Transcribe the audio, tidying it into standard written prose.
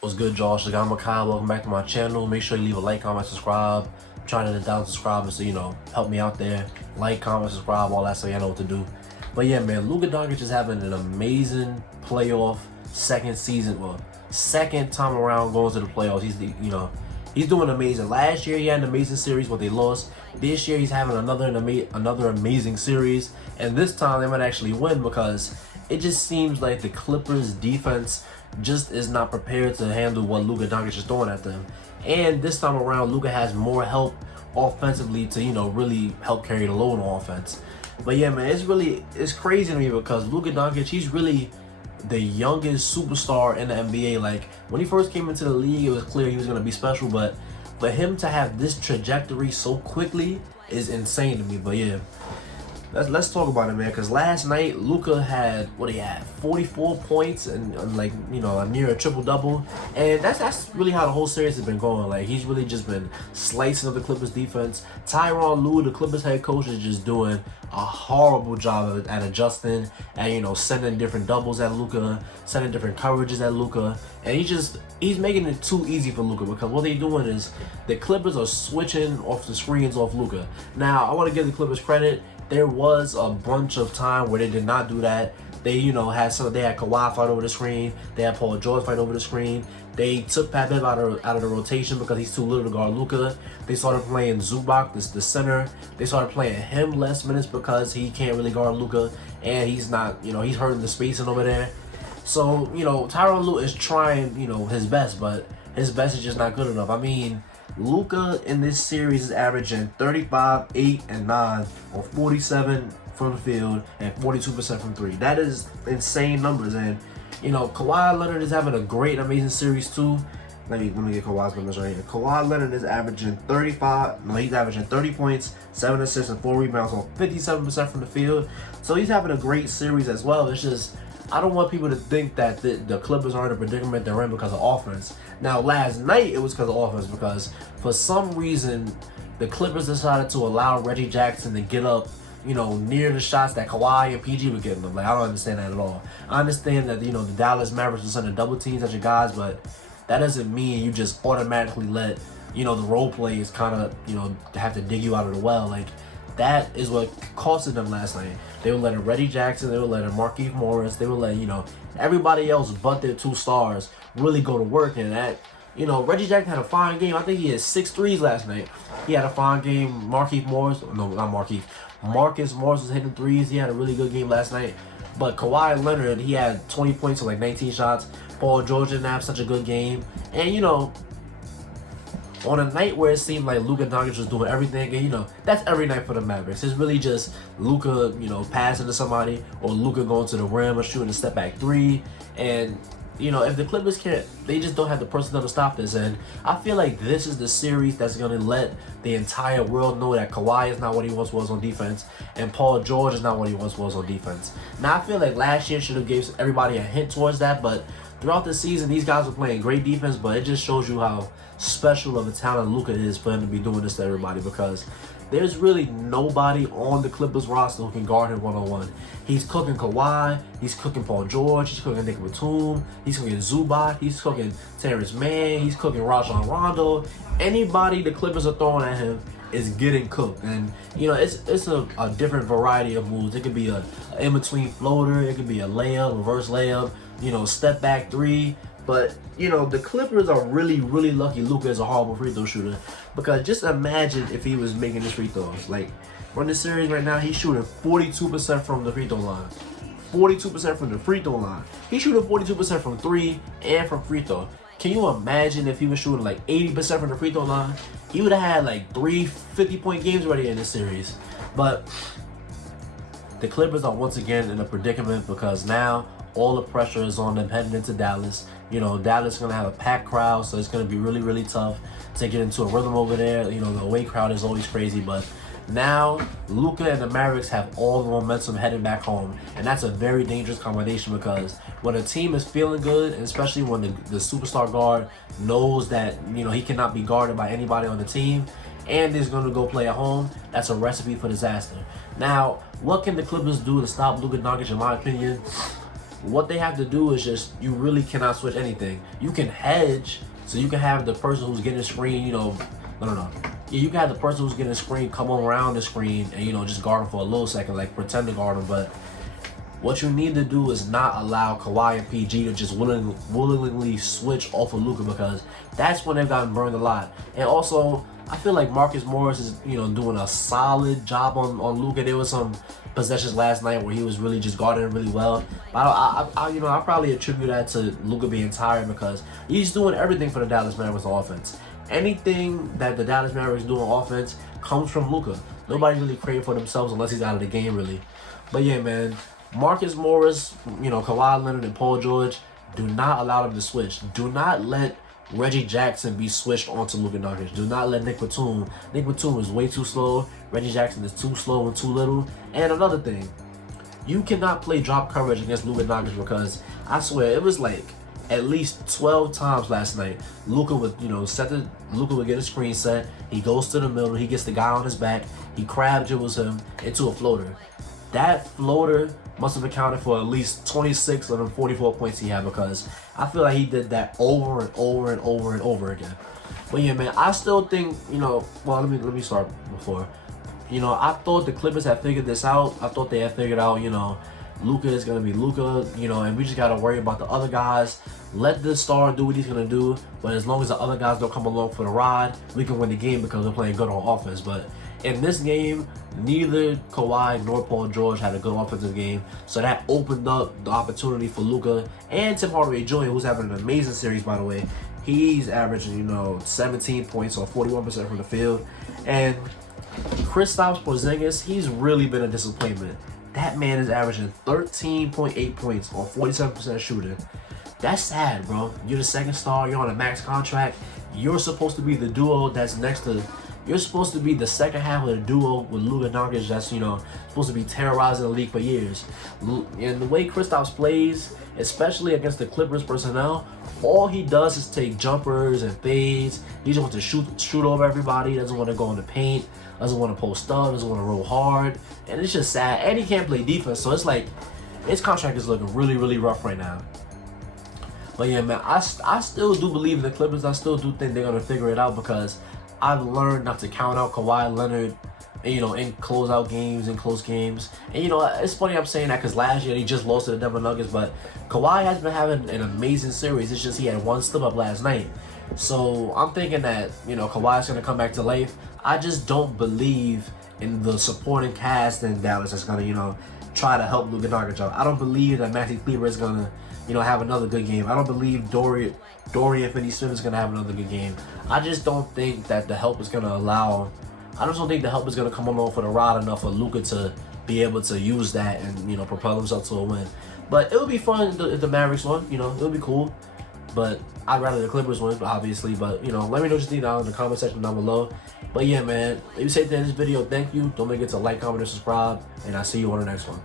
What's good, Josh? I'm Kyle. Welcome back to my channel. Make sure you leave a like, comment, subscribe. I'm trying to get down subscribers, so help me out there. Like, comment, subscribe, all that, so you know what to do. But yeah, man, Luka Doncic is having an amazing playoff second time around going to the playoffs. He's doing amazing. Last year he had an amazing series, but they lost. This year he's having another amazing series, and this time they might actually win because it just seems like the Clippers defense just is not prepared to handle what Luka Doncic is throwing at them. And this time around, Luka has more help offensively to really help carry the load on offense. But yeah, man, it's crazy to me because Luka Doncic, he's really the youngest superstar in the NBA. Like, when he first came into the league, it was clear he was going to be special, but for him to have this trajectory so quickly is insane to me. But yeah, let's talk about it, man, because last night Luka had 44 points and like a near a triple-double, and that's really how the whole series has been going. Like, he's really just been slicing up the Clippers defense. Tyronn Lue, the Clippers head coach, is just doing a horrible job at adjusting and sending different doubles at Luka, sending different coverages at Luka, and he's making it too easy for Luka, because what they're doing is the Clippers are switching off the screens off Luka. Now, I want to give the Clippers credit. There was a bunch of time where they did not do that. They, they had Kawhi fight over the screen. They had Paul George fight over the screen. They took Pat Bev out of the rotation because he's too little to guard Luka. They started playing Zubac, the center. They started playing him less minutes because he can't really guard Luka, and he's not, he's hurting the spacing over there. So, Tyronn Lue is trying, his best, but his best is just not good enough. I mean, Luka in this series is averaging 35, 8, and 9 on 47 from the field and 42% from three. That is insane numbers. And Kawhi Leonard is having a great, amazing series too. Let me get Kawhi's numbers right here. Kawhi Leonard is averaging 30 points, 7 assists, and 4 rebounds on 57% from the field. So he's having a great series as well. It's just, I don't want people to think that the Clippers are in a predicament they're in because of offense. Now, last night it was because of offense, because for some reason the Clippers decided to allow Reggie Jackson to get up, near the shots that Kawhi and PG were getting them. Like, I don't understand that at all. I understand that the Dallas Mavericks are sending double teams at your guys, but that doesn't mean you just automatically let the role players kind of have to dig you out of the well. Like, that is what costed them last night. They were letting Reggie Jackson, they were letting Markieff Morris, they were letting, everybody else but their two stars really go to work. And that, Reggie Jackson had a fine game. I think he had 6 threes last night. He had a fine game. Markieff Morris, no, not Markieff. Marcus Morris was hitting threes. He had a really good game last night. But Kawhi Leonard, he had 20 points on like 19 shots. Paul George didn't have such a good game. And, on a night where it seemed like Luka Doncic was doing everything, and that's every night for the Mavericks. It's really just Luka, passing to somebody, or Luka going to the rim or shooting a step back three. And if the Clippers can't, they just don't have the personnel to stop this. And I feel like this is the series that's gonna let the entire world know that Kawhi is not what he once was on defense, and Paul George is not what he once was on defense. Now, I feel like last year should have gave everybody a hint towards that, but throughout the season, these guys were playing great defense, but it just shows you how special of a talent Luka is for him to be doing this to everybody, because there's really nobody on the Clippers roster who can guard him one-on-one. He's cooking Kawhi, he's cooking Paul George, he's cooking Nick Batum, he's cooking Zubac, he's cooking Terrence Mann, he's cooking Rajon Rondo. Anybody the Clippers are throwing at him is getting cooked. And it's a different variety of moves. It could be a in-between floater, it could be a layup, reverse layup, step back three. But, the Clippers are really, really lucky Luka is a horrible free throw shooter. Because just imagine if he was making his free throws. Like, run this series right now, he's shooting 42% from the free throw line. 42% from the free throw line. He's shooting 42% from three and from free throw. Can you imagine if he was shooting like 80% from the free throw line? He would have had like 3 50-point games already in this series. But the Clippers are once again in a predicament because now all the pressure is on them heading into Dallas. Dallas is going to have a packed crowd, so it's going to be really, really tough to get into a rhythm over there. The away crowd is always crazy, but now Luka and the Mavericks have all the momentum heading back home, and that's a very dangerous combination, because when a team is feeling good, and especially when the superstar guard knows that he cannot be guarded by anybody on the team, and is going to go play at home, that's a recipe for disaster. Now, what can the Clippers do to stop Luka Doncic, in my opinion? what they have to do is just, you really cannot switch anything. You can hedge, so you can have the person who's getting the screen, you know, no. Yeah, you can have the person who's getting the screen come around the screen and, you know, just guard him for a little second, like pretend to guard him. But what you need to do is not allow Kawhi and PG to just willingly switch off of Luka, because that's when they've gotten burned a lot. And also, I feel like Marcus Morris is, you know, doing a solid job on Luka. There was some possessions last night where he was really just guarding him really well. But I probably attribute that to Luka being tired, because he's doing everything for the Dallas Mavericks offense. Anything that the Dallas Mavericks do on offense comes from Luka. Nobody's really creating for themselves unless he's out of the game, really. But yeah, man, Marcus Morris, you know, Kawhi Leonard and Paul George, do not allow them to switch. Do not let Reggie Jackson be switched onto Luka Doncic. Do not let Nick Batum. Nick Batum is way too slow. Reggie Jackson is too slow and too little. And another thing, you cannot play drop coverage against Luka Doncic, because I swear it was like at least 12 times last night. Luka would, you know, Luka would get a screen set. He goes to the middle. He gets the guy on his back. He crab dribbles him into a floater. That floater must have accounted for at least 26 of the 44 points he had, because I feel like he did that over and over and over and over again. But yeah, man, I still think, you know, well, let me start before. You know, I thought the Clippers had figured this out. I thought they had figured out, you know, Luka is going to be Luka, you know, and we just got to worry about the other guys. Let the star do what he's going to do, but as long as the other guys don't come along for the ride, we can win the game because we're playing good on offense. But in this game, neither Kawhi nor Paul George had a good offensive game, so that opened up the opportunity for Luka and Tim Hardaway Jr., who's having an amazing series, by the way. He's averaging, you know, 17 points or 41% from the field. And Kristaps Porzingis, he's really been a disappointment. That man is averaging 13.8 points on 47% shooting. That's sad, bro. You're the second star. You're on a max contract. You're supposed to be the duo that's next to... You're supposed to be the second half of the duo with Luka Doncic that's, you know, supposed to be terrorizing the league for years. And the way Kristaps plays, especially against the Clippers personnel, all he does is take jumpers and fades. He just wants to shoot over everybody. Doesn't want to go in the paint. Doesn't want to post up. Doesn't want to roll hard. And it's just sad. And he can't play defense. So it's like, his contract is looking really, really rough right now. But yeah, man, I still do believe in the Clippers. I still do think they're going to figure it out, because I've learned not to count out Kawhi Leonard, you know, in closeout games and close games. And, you know, it's funny I'm saying that because last year he just lost to the Denver Nuggets, but Kawhi has been having an amazing series. It's just he had one slip up last night. So I'm thinking that, you know, Kawhi's going to come back to life. I just don't believe in the supporting cast in Dallas that's going to, you know, try to help Luka Doncic out. I don't believe that Maxi Kleber is going to, you know, have another good game. I don't believe Dorian Finney-Smith is going to have another good game. I just don't think that the help is going to allow... I just don't think the help is going to come along for the ride enough for Luka to be able to use that and, you know, propel himself to a win. But it would be fun if the Mavericks won. You know, it would be cool. But I'd rather the Clippers win, obviously. But, you know, let me know what you think down in the comment section down below. But yeah, man, if you say at the end of this video, thank you. Don't forget to like, comment, and subscribe. And I'll see you on the next one.